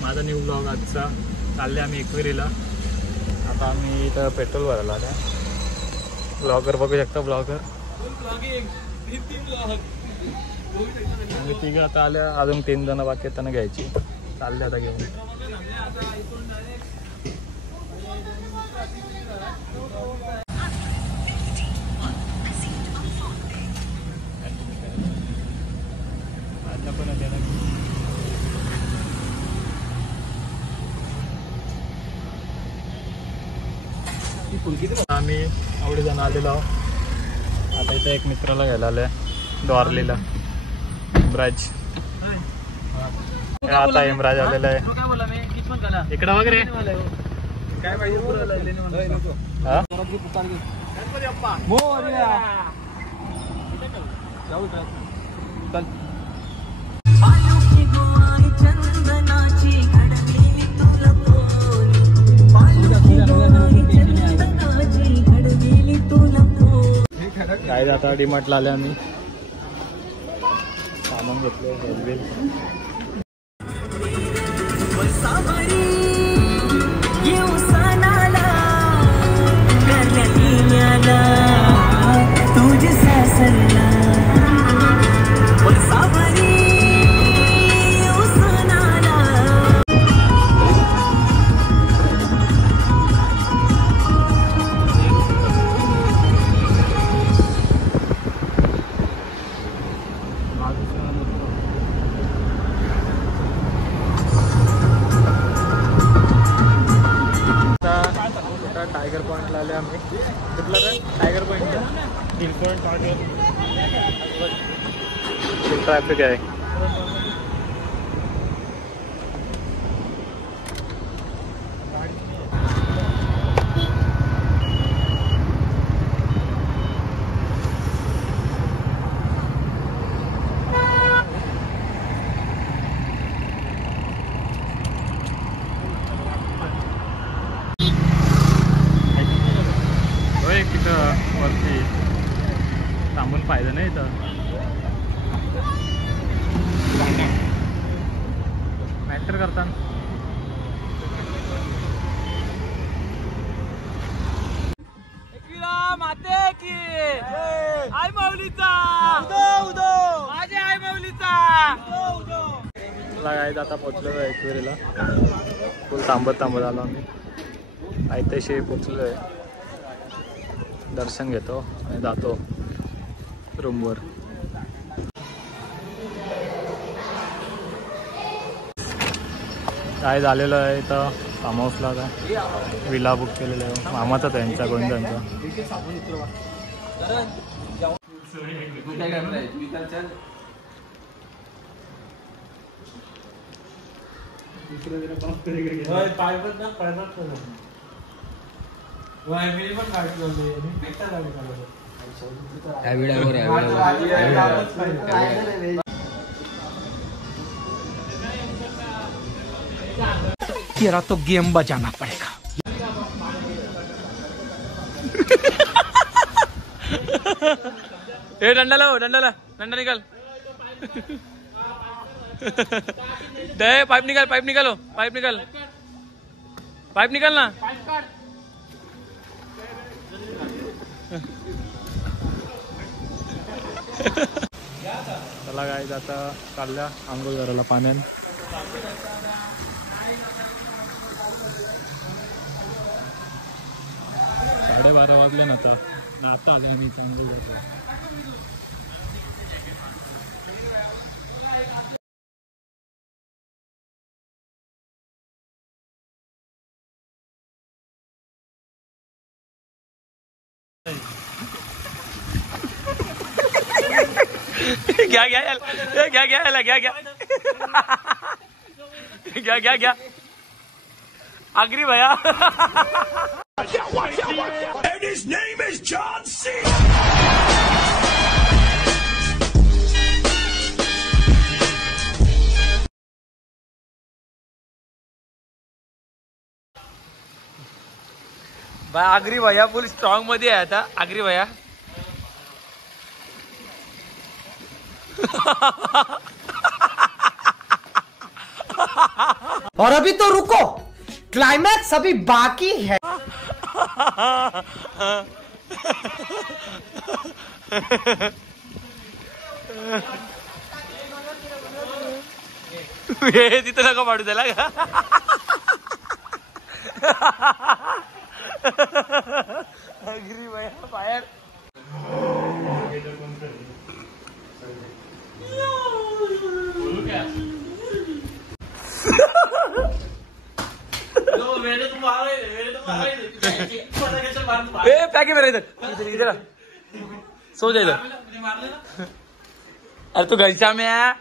माझा new blog आजचा चालले आम्ही एकविरीला. आता आम्ही इथं पेट्रोल भरायला आल्या. ब्लॉगर बघू शकता ब्लॉगर. आम्ही तिघं आता आल्या, अजून 3 जण बाकी त्यांना घ्यायची. चालले आता घेऊन. आम्ही एवढे जण आलेलो आहोत. आता इथे एक मित्राला घ्यायला आलोय द्वारलीला. इमराज. आता इमराज आलेला आहे इकडं वगैरे. काय पाहिजे काय आता डीमार्टला आले आम्ही. सामान घेतलं. टायगर पॉइंटला आले आम्ही. कुठला रे tiger point? Hill point. Traffic आहे. वरती थांबून फायदा नाही इथं. मॅटर करता माते की आई माऊलीचा माझे आई माऊलीचा. काय आता पोचलेलो आहे एकविरीला. फुल थांबत आलो आम्ही. आयतेशी पोचलो आहे. दर्शन घेतो आणि जातो रूमवर. काय झालेलं आहे इथं फार्म हाऊसला. आता विला बुक केलेलं आहे. मामाचा त्यांचा गोविंदांचा. तेरा तो गेम बजाना पड़ेगा. ए डंडा लाओ, डंडा निकाल. दे पाइप निकाल ना. चला काय आता चालल्या आंघोळ करायला पाण्यात. 12:30 वाजले ना. आता आले मी आंघोळ करतो. क्या अग्री भैया. And his name is John C. भाई आगरी भैया फुल स्ट्रॉंग मध्ये आहे आता. आगरी भैया और अभी तो रुको, क्लाइमैक्स अभी बाकी है. हे तिथं नका पाडू त्याला का. आगरी भैया बाहेर. पॅके इधर सो जाए. अरे तू घरच्या में है.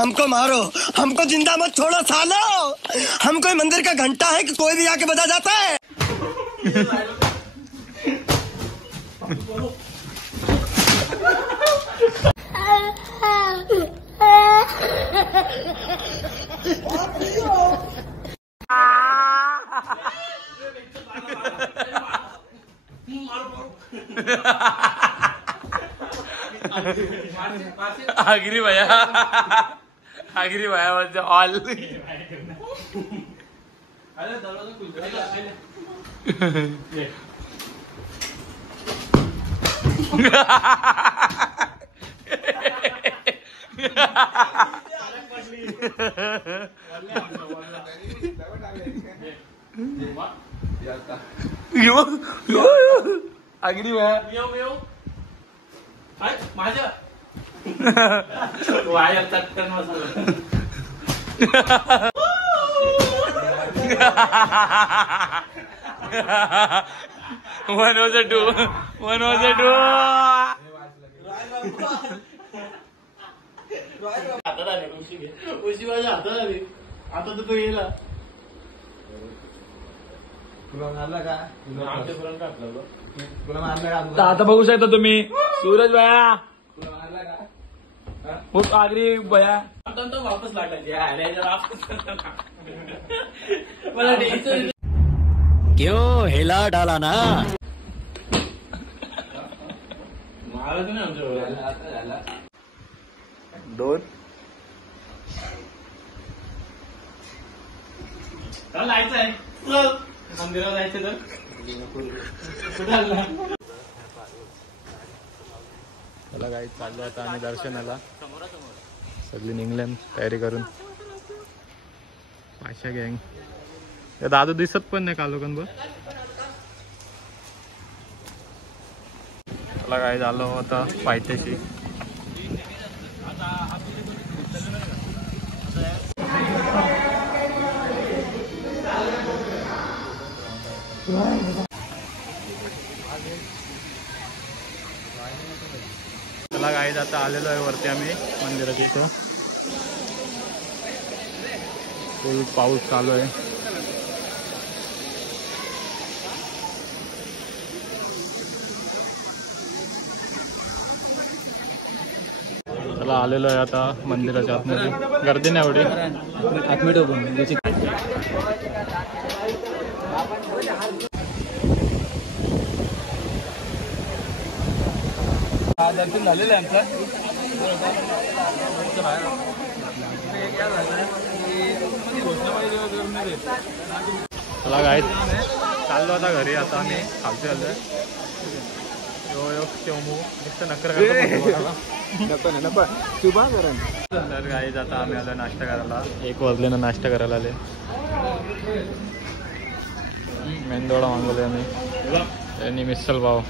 हमको मारो, हमको जिंदा मत छोड़ो सालो. हम कोई मंदिर का घंटा है कि कोई भी आके बजा जाता है. आगरी भैया म्हणजे ऑल. आगरी भैया माझ्या वायर चटकन मसाला. 1 was a 2. हातात आले उशी माझ्या हातात आली. आता तर तो गेला. आता बघू शकता तुम्ही सूरज भैया खूप आगरी भैया तो वापस लागला. मला क्यों हिला डाला ना. महाराज नाही आमच्या 2 जायचं आहे. मंदिरावर जायचं तर चला काही चाललो आता आम्ही दर्शनाला. सगळी निघल्यान तयारी करून. पाशा गँग दादू दिसत पण नाही कालोकन. चला काय झालं आता पायथ्याशी. चला गाईज आता आलेलो आहे वरती आम्ही मंदिराच्या इथं. फुल पाऊस चालू आहे. चला आलेलो आहे आता मंदिराच्या आतमध्ये. गर्दी नाही एवढी. दर्शन झालेलं आहे आमचं. चला गाईज चाललो आता घरी. आता आम्ही खालती आलोय. नकर तर गाईज आता आम्ही आलो नाश्ता करायला. 1 वाजल्यानं नाश्ता करायला आले. मेंदोडा मागवले आम्ही. त्यांनी मिसल पाव.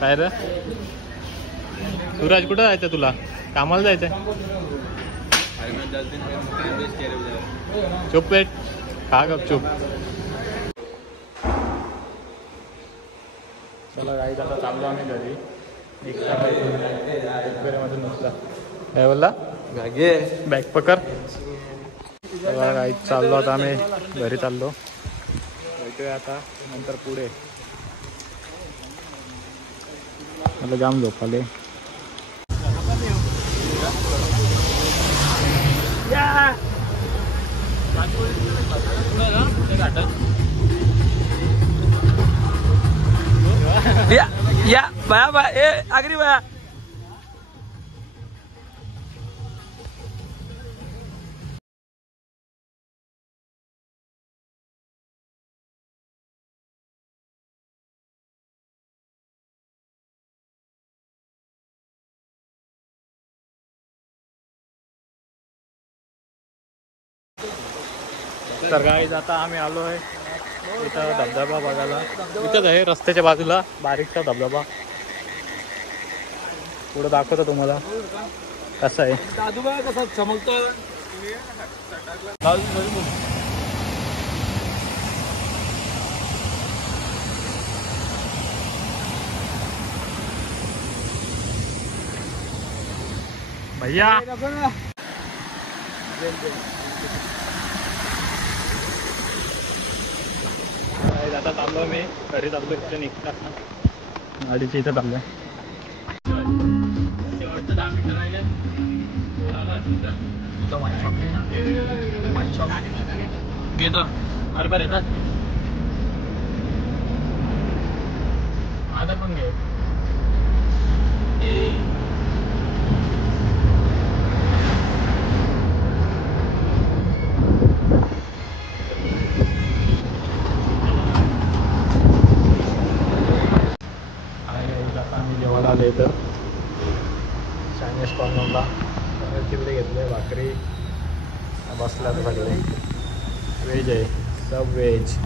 काय रे सूरज कुठं जायचं तुला. कामाला जायचंय. चुप पेट खा गप चुप. चला गाईज आता चाललो आम्ही घरी. मधून नुसता काय बोलला बॅग पकड. चला गाईज चाललो आता आम्ही घरी चाललो. भेटूया आता नंतर पुढे. मला जाम झोप आले. या बाया बाया ए आगरी बाया तर गाईज आता आम्ही आलो आहे इथं धबधबा बघायला. इथंच आहे रस्त्याच्या बाजूला बारीकचा धबधबा. पुढं दाखवतो तुम्हाला कसं आहे. दादूबा कसा चमकतो. भैया आता चाललो मी घरी चाललो. इथे निघतात गाडीची इथं चाललोय. घेतो अरे बरं येतात आता पण घे. आम्ही जेवायला आले तर चायनीज कॉर्नरला तिकडे घेतले भाकरी बसल्या तर सगळे व्हेज आहे सब व्हेज.